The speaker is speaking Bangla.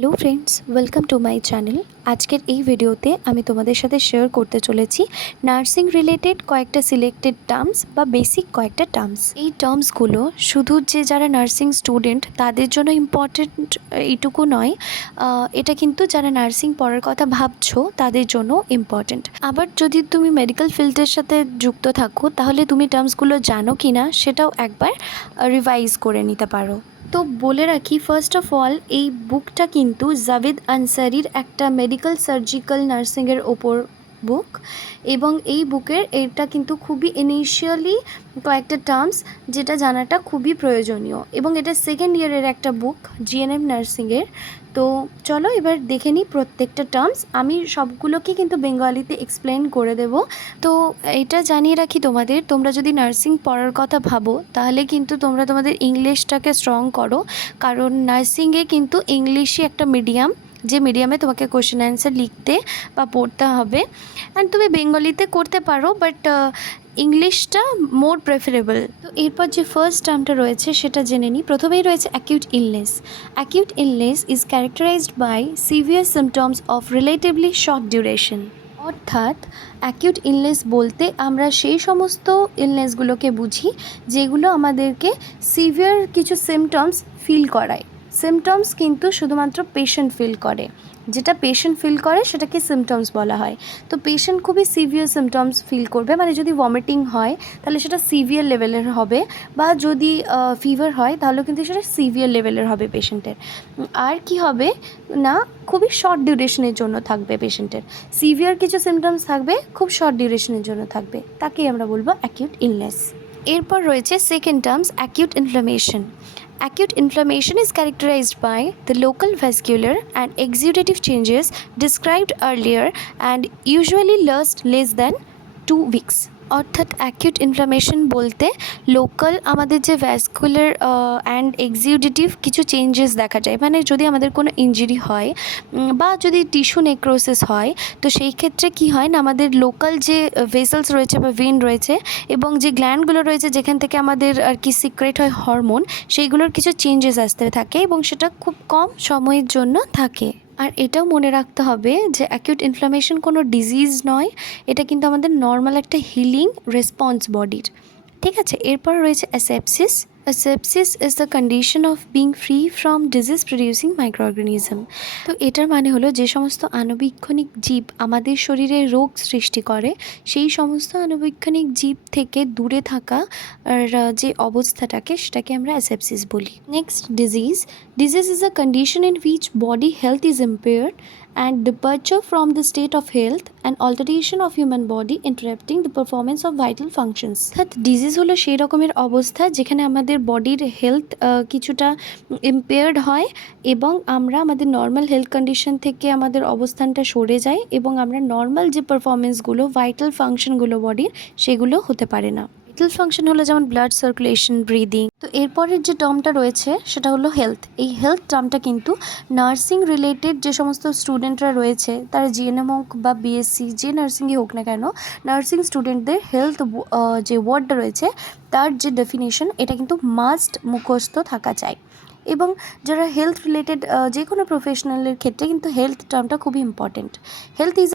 Hello friends, welcome to my channel. আজকের এই ভিডিওতে আমি তোমাদের সাথে শেয়ার করতে চলেছি নার্সিং রিলেটেড কয়েকটা সিলেক্টেড টার্মস বা বেসিক কয়েকটা টার্মস। এই টার্মসগুলো শুধু যারা নার্সিং স্টুডেন্ট তাদের জন্য ইম্পর্টেন্ট এইটুকু নয়, এটা কিন্তু যারা নার্সিং পড়ার কথা ভাবছো তাদের জন্য ইম্পর্টেন্ট। আবার যদি তুমি মেডিকেল ফিল্ডের সাথে যুক্ত থাকো তাহলে তুমি টার্মসগুলো জানো কি না সেটাও একবার রিভাইজ করে নিতে পারো। তো বলে রাখি, ফার্স্ট অফ অল এই বুকটা কিন্তু জাভেদ আনসারির একটা মেডিকেল সার্জিক্যাল নার্সিংয়ের ওপর বুক, এবং এই বুকের এটা কিন্তু খুবই ইনিশিয়ালি কয়েকটা টার্মস যেটা জানাটা খুবই প্রয়োজনীয়, এবং এটা সেকেন্ড ইয়ারের একটা বুক জিএনএম নার্সিংয়ের। তো চলো এবার দেখে নিই প্রত্যেকটা টার্মস। আমি সবগুলোকে কিন্তু বেঙ্গলিতে এক্সপ্লেন করে দেব। তো এটা জানিয়ে রাখি তোমাদের, তোমরা যদি নার্সিং পড়ার কথা ভাবো তাহলে কিন্তু তোমরা তোমাদের ইংলিশটাকে স্ট্রং করো, কারণ নার্সিংয়ে কিন্তু ইংলিশই একটা মিডিয়াম, যে মিডিয়ামে তোমাকে কোশ্চেন অ্যান্সার লিখতে বা পড়তে হবে। অ্যান্ড তুমি বেঙ্গলিতে করতে পারো, বাট ইংলিশটা মোর প্রেফারেবল। তো এরপর যে ফার্স্ট টার্মটা রয়েছে সেটা জেনে নিই। প্রথমেই রয়েছে acute illness. Acute illness is characterized by severe symptoms of relatively short duration. অর্থাৎ অ্যাকিউট ইলনেস বলতে আমরা সেই সমস্ত ইলনেসগুলোকে বুঝি যেগুলো আমাদেরকে সিভিয়ার কিছু সিমটমস ফিল করায়। সিমটমস কিন্তু শুধুমাত্র পেশেন্ট ফিল করে, যেটা পেশেন্ট ফিল করে সেটাকে সিমটমস বলা হয়। তো পেশেন্ট খুবই সিভিয়ার সিমটমস ফিল করবে, মানে যদি ভমিটিং হয় তাহলে সেটা সিভিয়ার লেভেলের হবে, বা যদি ফিভার হয় তাহলেও কিন্তু সেটা সিভিয়ার লেভেলের হবে পেশেন্টের। আর কি হবে না, খুবই শর্ট ডিউরেশনের জন্য থাকবে পেশেন্টের। সিভিয়ার কিছু সিমটমস থাকবে, খুব শর্ট ডিউরেশনের জন্য থাকবে, তাকেই আমরা বলবো অ্যাকিউট ইলনেস। এরপর রয়েছে second terms acute inflammation. Acute inflammation is characterized by the local vascular and exudative changes described earlier and usually last less than 2 weeks. অর্থাৎ অ্যাকিউট ইনফ্লামেশন বলতে লোকাল আমাদের যে ভ্যাসকুলার অ্যান্ড এক্সিউডেটিভ কিছু চেঞ্জেস দেখা যায়, মানে যদি আমাদের কোনো ইনজুরি হয় বা যদি টিস্যু নেক্রোসিস হয়, তো সেই ক্ষেত্রে কি হয় না, আমাদের লোকাল যে ভেসেলস রয়েছে বা ভেন রয়েছে এবং যে গ্ল্যান্ডগুলো রয়েছে যেখান থেকে আমাদের আর কি সিক্রেট হয় হরমোন, সেইগুলোর কিছু চেঞ্জেস আসতে থাকে এবং সেটা খুব কম সময়ের জন্য থাকে। আর এটাও মনে রাখতে হবে যে অ্যাকিউট ইনফ্লামেশন কোনো ডিজিজ নয়, এটা কিন্তু আমাদের নর্মাল একটা হিলিং রেসপন্স বডির। ঠিক আছে, এরপর রয়েছে asepsis. Asepsis is the condition of being free from disease producing microorganism. তো এটার মানে হলো যে সমস্ত আণুবীক্ষণিক জীব আমাদের শরীরে রোগ সৃষ্টি করে, সেই সমস্ত আণুবীক্ষণিক জীব থেকে দূরে থাকা আর যে অবস্থাটাকে সেটাকে আমরা অ্যাসেপসিস বলি। Next disease. Disease is a condition in which body health is impaired and departure from the state of health and alteration of human body interrupting the performance of vital functions. অর্থাৎ ডিজিজ হলো সেই রকমের অবস্থা যেখানে আমাদের বডির হেলথ কিছুটা ইম্পেয়ার্ড হয় এবং আমরা আমাদের নর্মাল হেলথ কন্ডিশন থেকে আমাদের অবস্থানটা সরে যায় এবং আমরা নর্মাল যে পারফরমেন্সগুলো, ভাইটাল ফাংশনগুলো বডির, সেগুলো হতে পারে না। ভাইটাল ফাংশন হলো যেমন ব্লাড সার্কুলেশন, ব্রিদিং। তো এরপরের যে টার্মটা রয়েছে সেটা হলো হেলথ। এই হেলথ টার্মটা কিন্তু নার্সিং রিলেটেড যে সমস্ত স্টুডেন্টরা রয়েছে, তারা জিএনএম হোক বা বিএসসি, যে নার্সিংই হোক না কেন, নার্সিং স্টুডেন্টদের হেলথ যে ওয়ার্ডটা রয়েছে তার যে ডেফিনেশন, এটা কিন্তু মাস্ট মুখস্থ থাকা চাই। এবং যারা হেলথ রিলেটেড যে কোনো প্রফেশনালের ক্ষেত্রে কিন্তু হেলথ টার্মটা খুবই ইম্পর্টেন্ট। Health is